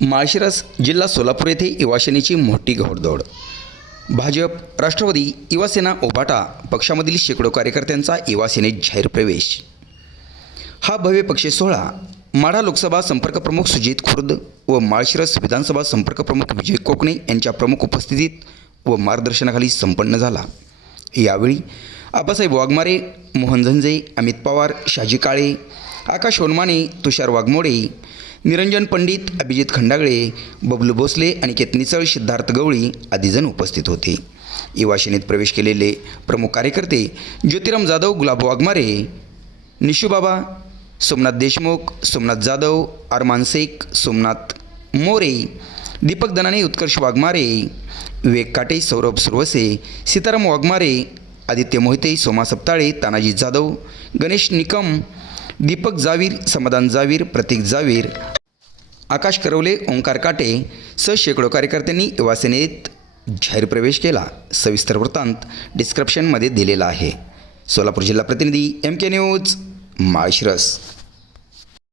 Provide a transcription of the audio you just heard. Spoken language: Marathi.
माळशिरस जिल्हा सोलापूर येथे युवासेनेची मोठी घोडदौड. भाजप, राष्ट्रवादी, युवासेना, उभाटा पक्षामधील शेकडो कार्यकर्त्यांचा युवासेनेत जाहीर प्रवेश. हा भव्य पक्षी सोहळा माढा लोकसभा संपर्क प्रमुख सुजित खुर्द व माळशिरस विधानसभा संपर्क प्रमुख विजय कोकणे यांच्या प्रमुख उपस्थितीत व मार्गदर्शनाखाली संपन्न झाला. यावेळी आबासाहेब वाघमारे, मोहन झंजे, अमित पवार, शाजी काळे, आकाश होनमाने, तुषार वाघमोडे, निरंजन पंडित, अभिजित खंडागळे, बबलू भोसले, अनिकेत निचळ, सिद्धार्थ गवळी आदी जण उपस्थित होते. युवासेनेत प्रवेश केलेले प्रमुख कार्यकर्ते ज्योतिराम जाधव, गुलाब वाघमारे, निशूबाबा, सोमनाथ देशमुख, सोमनाथ जाधव, अरमान शेख, सोमनाथ मोरे, दीपक दनाने, उत्कर्ष वाघमारे, विवेक काटे, सौरभ सुरवसे, सीताराम वाघमारे, आदित्य मोहिते, सोमा सप्ताळे, तानाजी जाधव, गणेश निकम, दीपक जावीर, समाधान जावीर, प्रतीक जावीर, आकाश करवले, ओंकार काटे सह शेकडो कार्यकर्त्यांनी युवासेनेत जाहीर प्रवेश केला. सविस्तर वृत्तांत डिस्क्रिप्शनमध्ये दिलेला आहे. सोलापूर जिल्हा प्रतिनिधी MK न्यूज, माळशिरस.